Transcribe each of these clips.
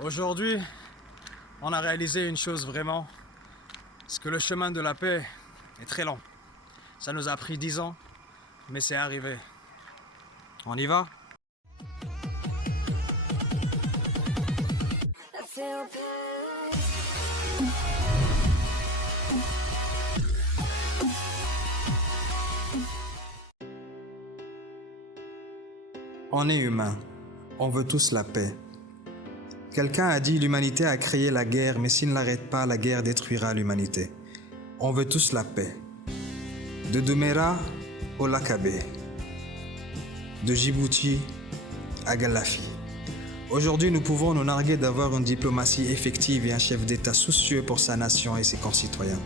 Aujourd'hui, on a réalisé une chose vraiment, c'est que le chemin de la paix est très long. Ça nous a pris 10 ans, mais c'est arrivé. On y va? On est humain, on veut tous la paix. Quelqu'un a dit l'humanité a créé la guerre, mais s'il n'arrête pas, la guerre détruira l'humanité. On veut tous la paix. De Douméra au Lakabé, de Djibouti à Galafi. Aujourd'hui, nous pouvons nous narguer d'avoir une diplomatie effective et un chef d'État soucieux pour sa nation et ses concitoyens.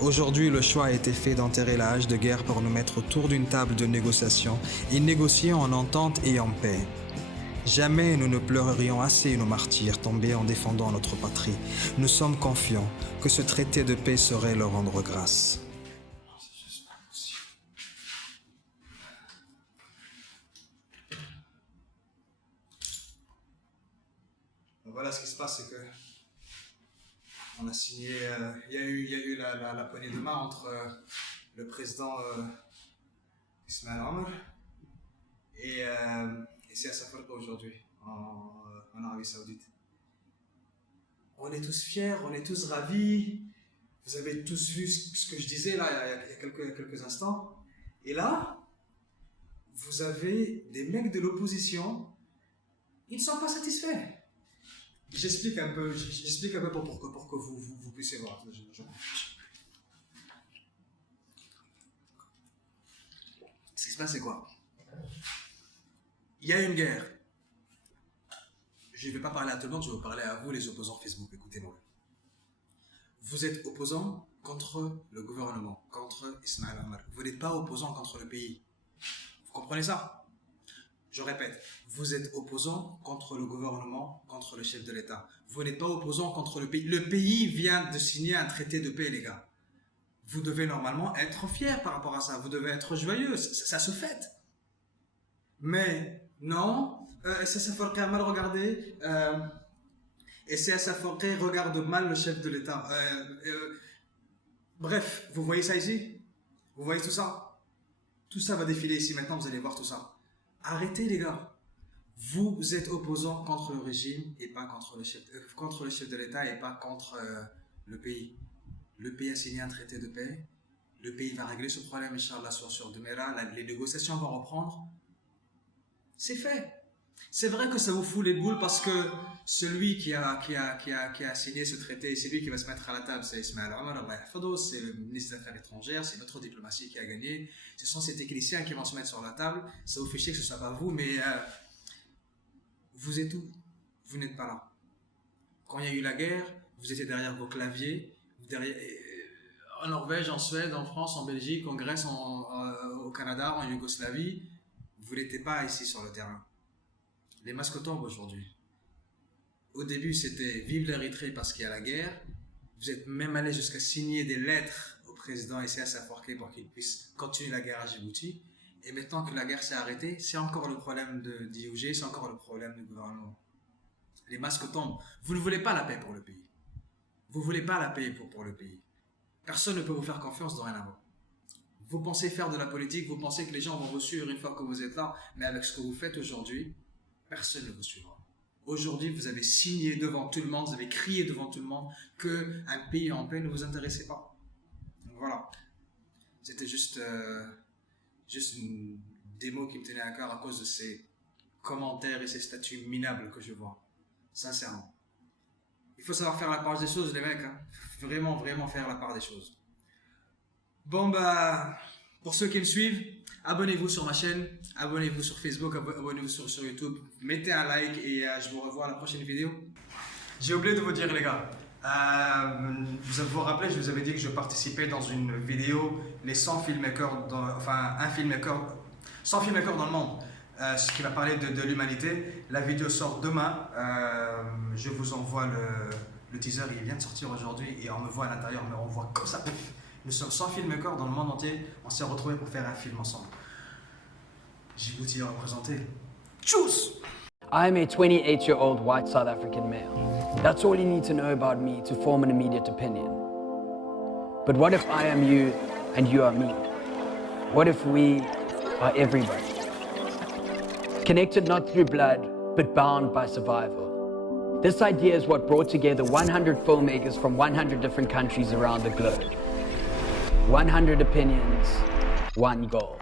Aujourd'hui, le choix a été fait d'enterrer la hache de guerre pour nous mettre autour d'une table de négociation et négocier en entente et en paix. Jamais nous ne pleurerions assez nos martyrs tombés en défendant notre patrie. Nous sommes confiants que ce traité de paix saurait leur rendre grâce. Voilà ce qui se passe, c'est que on a signé, il y a eu la poignée de main entre le président Ismaël Omar et Siyaset Afwerki aujourd'hui en Arabie Saoudite. On est tous fiers, on est tous ravis. Vous avez tous vu ce que je disais là il y a quelques instants. Et là, vous avez des mecs de l'opposition, ils ne sont pas satisfaits. J'explique un peu pour que vous puissiez voir. Ce qui se passe, c'est quoi? Il y a une guerre. Je ne vais pas parler à tout le monde, je vais vous parler à vous, les opposants Facebook. Écoutez-moi. Vous êtes opposants contre le gouvernement, contre Ismaël Omar. Vous n'êtes pas opposants contre le pays. Vous comprenez ça? Je répète, vous êtes opposants contre le gouvernement, contre le chef de l'État. Vous n'êtes pas opposants contre le pays. Le pays vient de signer un traité de paix, les gars. Vous devez normalement être fiers par rapport à ça. Vous devez être joyeux. Ça se fête. Mais non, Siyaset Afwerki a mal regardé. Et Siyaset Afwerki regarde mal le chef de l'État. Bref, vous voyez ça ici? Vous voyez tout ça? Tout ça va défiler ici. Maintenant, vous allez voir tout ça. Arrêtez les gars, vous êtes opposants contre le régime et pas contre le chef de l'État et pas contre le pays. Le pays a signé un traité de paix, le pays va régler ce problème, Inch'Allah, sur Douméra, les négociations vont reprendre. C'est fait. C'est vrai que ça vous fout les boules parce que celui qui a signé ce traité, c'est lui qui va se mettre à la table, c'est Ismaël Omar, c'est le ministre des Affaires étrangères, c'est notre diplomatie qui a gagné. Ce sont ces techniciens qui vont se mettre sur la table. Ça vous fait chier que ce ne soit pas vous, mais vous êtes où? Vous n'êtes pas là. Quand il y a eu la guerre, vous étiez derrière vos claviers, en Norvège, en Suède, en France, en Belgique, en Grèce, au Canada, en Yougoslavie. Vous n'étiez pas ici sur le terrain. Les masques tombent aujourd'hui. Au début, c'était vive l'Érythrée parce qu'il y a la guerre. Vous êtes même allé jusqu'à signer des lettres au président Siyaset Afwerki pour qu'il puisse continuer la guerre à Djibouti. Et maintenant que la guerre s'est arrêtée, c'est encore le problème d'IOG, c'est encore le problème du gouvernement. Les masques tombent. Vous ne voulez pas la paix pour le pays. Vous ne voulez pas la paix pour le pays. Personne ne peut vous faire confiance dorénavant. Vous pensez faire de la politique, vous pensez que les gens vont vous suivre une fois que vous êtes là, mais avec ce que vous faites aujourd'hui, personne ne vous suivra. Aujourd'hui, vous avez signé devant tout le monde, vous avez crié devant tout le monde qu'un pays en paix ne vous intéressait pas. Donc voilà. C'était juste une démo qui me tenait à cœur à cause de ces commentaires et ces statuts minables que je vois. Sincèrement. Il faut savoir faire la part des choses, les mecs. Hein. Vraiment, vraiment faire la part des choses. Bon, bah, pour ceux qui me suivent, abonnez-vous sur ma chaîne, abonnez-vous sur Facebook, abonnez-vous sur YouTube, mettez un like et je vous revois à la prochaine vidéo. J'ai oublié de vous dire les gars, vous vous rappelez, je vous avais dit que je participais dans une vidéo, les 100 filmmakers, 100 filmmakers dans le monde, ce qui va parler de l'humanité. La vidéo sort demain, je vous envoie le teaser, il vient de sortir aujourd'hui et on me voit à l'intérieur, mais on voit comme ça. Nous sommes 100 filmmakers dans le monde entier, on s'est retrouvés pour faire un film ensemble. Djibouti est représenté. Tchuss! I'm a 28-year-old white South African male. That's all you need to know about me to form an immediate opinion. But what if I am you and you are me? What if we are everybody? Connected not through blood, but bound by survival. This idea is what brought together 100 filmmakers from 100 different countries around the globe. 100 opinions, one goal.